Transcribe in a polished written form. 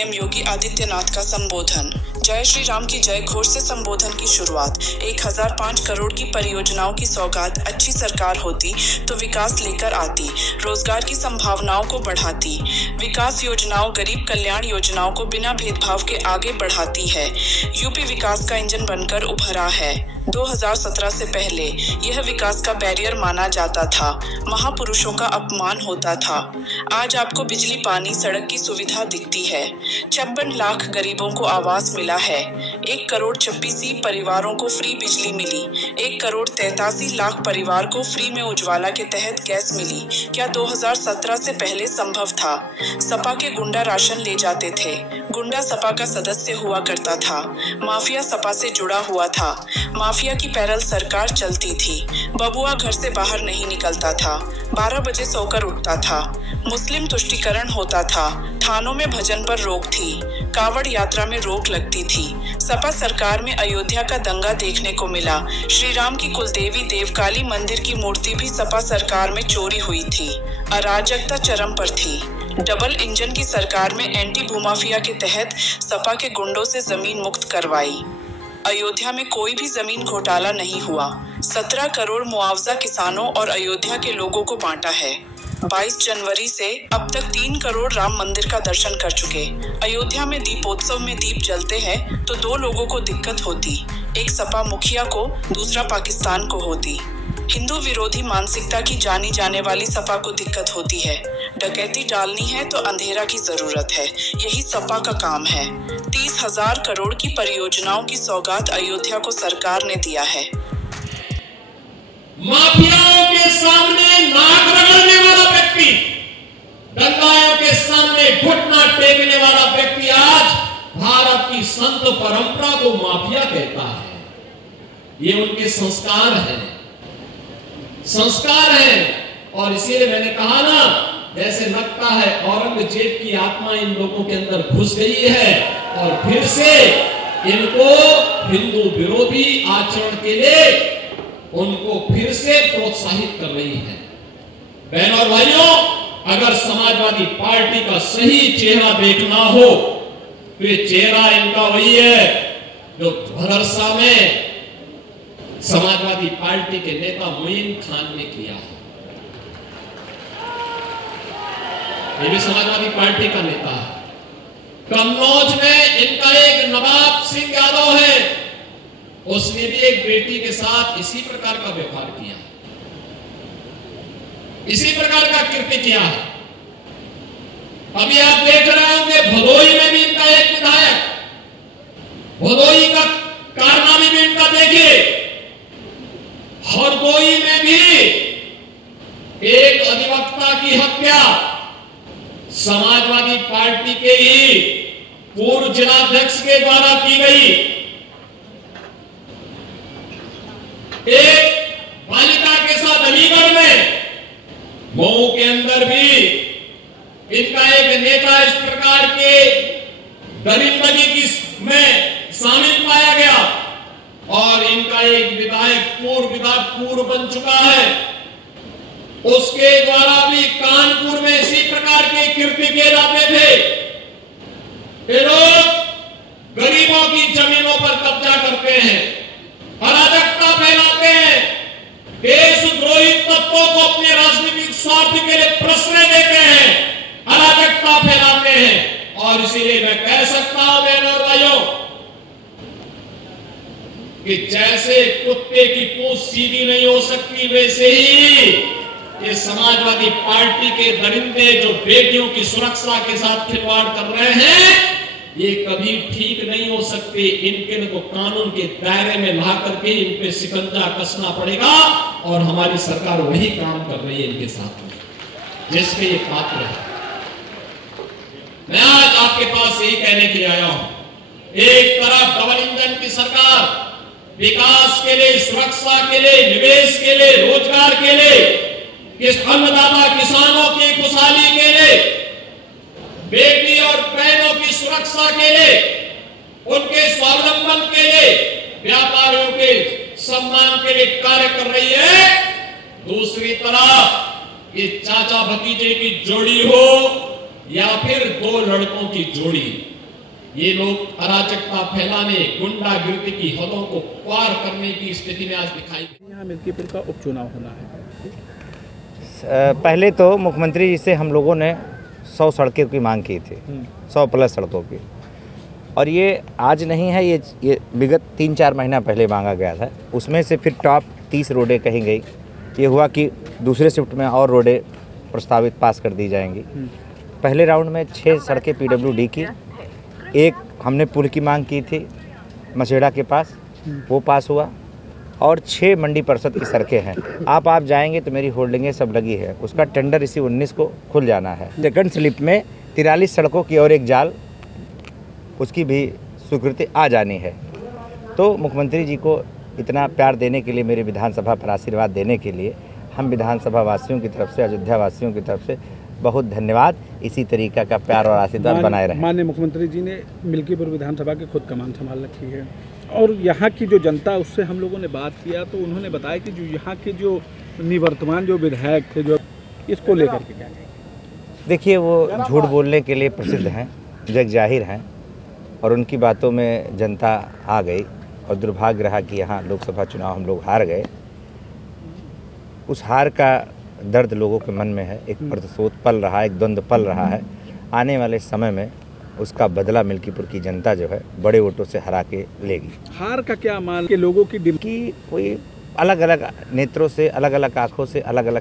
CM Yogi Adityanath का संबोधन। जय श्री राम की जय घोष से संबोधन की शुरुआत। 1005 करोड़ की परियोजनाओं की सौगात अच्छी सरकार होती तो विकास लेकर आती, रोजगार की संभावनाओं को बढ़ाती। विकास योजनाओं गरीब कल्याण योजनाओं को बिना भेदभाव के आगे बढ़ाती है। यूपी विकास का इंजन बनकर उभरा है। 2017 से पहले यह विकास का बैरियर माना जाता था, महापुरुषों का अपमान होता था। आज आपको बिजली, पानी, सड़क की सुविधा दिखती है। 56 लाख गरीबों को आवास मिला है। 1 करोड़ 26 परिवारों को फ्री बिजली मिली। 1 करोड़ 83 लाख परिवार को फ्री में उज्ज्वला के तहत गैस मिली। क्या 2017 से पहले संभव था? सपा के गुंडा राशन ले जाते थे। गुंडा सपा का सदस्य हुआ करता था। माफिया सपा से जुड़ा हुआ था। माफिया की पैरल सरकार चलती थी। बबुआ घर से बाहर नहीं निकलता था। 12 बजे सोकर उठता था। मुस्लिम तुष्टीकरण होता था। थानों में भजन पर रोक थी। कावड़ यात्रा में रोक लगती थी। सपा सरकार में अयोध्या का दंगा देखने को मिला। श्री राम की कुलदेवी देवकाली मंदिर की मूर्ति भी सपा सरकार में चोरी हुई थी। अराजकता चरम पर थी। डबल इंजन की सरकार में एंटी भूमाफिया के तहत सपा के गुंडों से जमीन मुक्त करवाई। अयोध्या में कोई भी जमीन घोटाला नहीं हुआ। 17 करोड़ मुआवजा किसानों और अयोध्या के लोगों को बांटा है। 22 जनवरी से अब तक 3 करोड़ राम मंदिर का दर्शन कर चुके। अयोध्या में दीपोत्सव में दीप जलते हैं तो 2 लोगों को दिक्कत होती, एक सपा मुखिया को, दूसरा पाकिस्तान को होती। हिंदू विरोधी मानसिकता की जानी जाने वाली सपा को दिक्कत होती है। डकैती डालनी है तो अंधेरा की जरूरत है, यही सपा का काम है। 30,000 करोड़ की परियोजनाओं की सौगात अयोध्या को सरकार ने दिया है। माफियाओं के सामने नाक रगड़ने वाला व्यक्ति, दंगाओं के सामने घुटना टेकने वाला व्यक्ति आज भारत की संत परंपरा को माफिया कहता है। ये उनके संस्कार हैं और इसीलिए मैंने कहा ना, जैसे लगता है औरंगजेब की आत्मा इन लोगों के अंदर घुस गई है और फिर से इनको हिंदू विरोधी आचरण के लिए उनको फिर से प्रोत्साहित कर रही है। बहनों और भाइयों, अगर समाजवादी पार्टी का सही चेहरा देखना हो तो ये चेहरा इनका वही है जो भदरसा में समाजवादी पार्टी के नेता मोइन खान ने किया है। ये भी समाजवादी पार्टी का नेता है। कन्नौज में इनका एक नवाब सिंह यादव है, उसने भी एक बेटी के साथ इसी प्रकार का व्यवहार किया, इसी प्रकार का कृत्य किया है। अभी आप देख रहे होंगे भदोई में भी इनका एक विधायक, भदोई का कारनामे भी इनका देखिए। हरदोई में भी एक अधिवक्ता की हत्या समाजवादी पार्टी के ही पूर्व जिलाध्यक्ष के द्वारा की गई। एक बालिका के साथ अलीगढ़ में, मऊ के अंदर भी इनका एक नेता इस प्रकार के दरिंदगी की में शामिल पाया गया और इनका एक विधायक पूर्व बन चुका है, उसके द्वारा भी कानपुर में इसी प्रकार के कृत्य किए जाते थे। ये लोग गरीबों की जमीनों पर कब्जा करते हैं, अराजकता फैलाते हैं, देशद्रोही तत्वों को अपने राजनीतिक स्वार्थ के लिए प्रश्रय देते हैं, अराजकता फैलाते हैं। और इसीलिए मैं कह सकता हूं बहनों और भाइयों कि जैसे कुत्ते की पूंछ सीधी नहीं हो सकती, वैसे ही ये समाजवादी पार्टी के दरिंदे जो बेटियों की सुरक्षा के साथ खिलवाड़ कर रहे हैं, ये कभी ठीक नहीं हो सकते। इनके को कानून के दायरे में ला करके इन पे शिकंजा कसना पड़ेगा और हमारी सरकार वही काम कर रही है इनके साथ में, जिसके ये पात्र है। मैं आज आपके पास यही कहने के लिए आया हूं, एक तरफ डबल इंजन की सरकार विकास के लिए, सुरक्षा के लिए, निवेश के लिए, रोजगार के लिए, अन्नदाता किसानों की खुशहाली के लिए, बेटी और बहनों की सुरक्षा के लिए, उनके स्वावलंबन के लिए, व्यापारियों के सम्मान के लिए कार्य कर रही है। दूसरी तरफ ये चाचा भतीजे की जोड़ी हो या फिर 2 लड़कों की जोड़ी, ये लोग अराजकता फैलाने, गुंडागिर्दी की हदों को पार करने की स्थिति में आज दिखाई दे। यहाँ मिल्कीपुर का उपचुनाव होना है। पहले तो मुख्यमंत्री जी से हम लोगों ने 100 सड़कों की मांग की थी, 100 प्लस सड़कों की, और ये आज नहीं है, ये विगत 3-4 महीना पहले मांगा गया था। उसमें से फिर टॉप 30 रोडें कहीं गई। ये हुआ कि दूसरे शिफ्ट में और रोडें प्रस्तावित पास कर दी जाएंगी। पहले राउंड में 6 सड़कें PWD की, एक हमने पुल की मांग की थी मसेड़ा के पास, वो पास हुआ, और 6 मंडी परिषद की सड़कें हैं। आप जाएंगे तो मेरी होल्डिंगें सब लगी है, उसका टेंडर इसी 19 को खुल जाना है। सेकंड स्लिप में 43 सड़कों की और एक जाल, उसकी भी स्वीकृति आ जानी है। तो मुख्यमंत्री जी को इतना प्यार देने के लिए, मेरे विधानसभा पर आशीर्वाद देने के लिए हम विधानसभा वासियों की तरफ से, अयोध्या वासियों की तरफ से बहुत धन्यवाद। इसी तरीका का प्यार और आशीर्वाद बनाए रहे। माननीय मुख्यमंत्री जी ने मिल्कीपुर विधानसभा की खुद कमान संभाल रखी है, और यहाँ की जो जनता, उससे हम लोगों ने बात किया तो उन्होंने बताया कि जो यहाँ के जो निवर्तमान जो विधायक थे, जो इसको लेकर के क्या कहें? देखिए, वो झूठ बोलने के लिए प्रसिद्ध हैं, जग जाहिर हैं, और उनकी बातों में जनता आ गई, और दुर्भाग्य रहा कि यहाँ लोकसभा चुनाव हम लोग हार गए। उस हार का दर्द लोगों के मन में है, एक प्रतिशोध पल रहा है, एक द्वंद्व पल रहा है। आने वाले समय में उसका बदला मिल्कीपुर की जनता जो है बड़े वोटों से हरा के लेगी। हार का क्या मान के लोगों की कोई अलग अलग नेत्रों से, अलग अलग आँखों से अलग अलग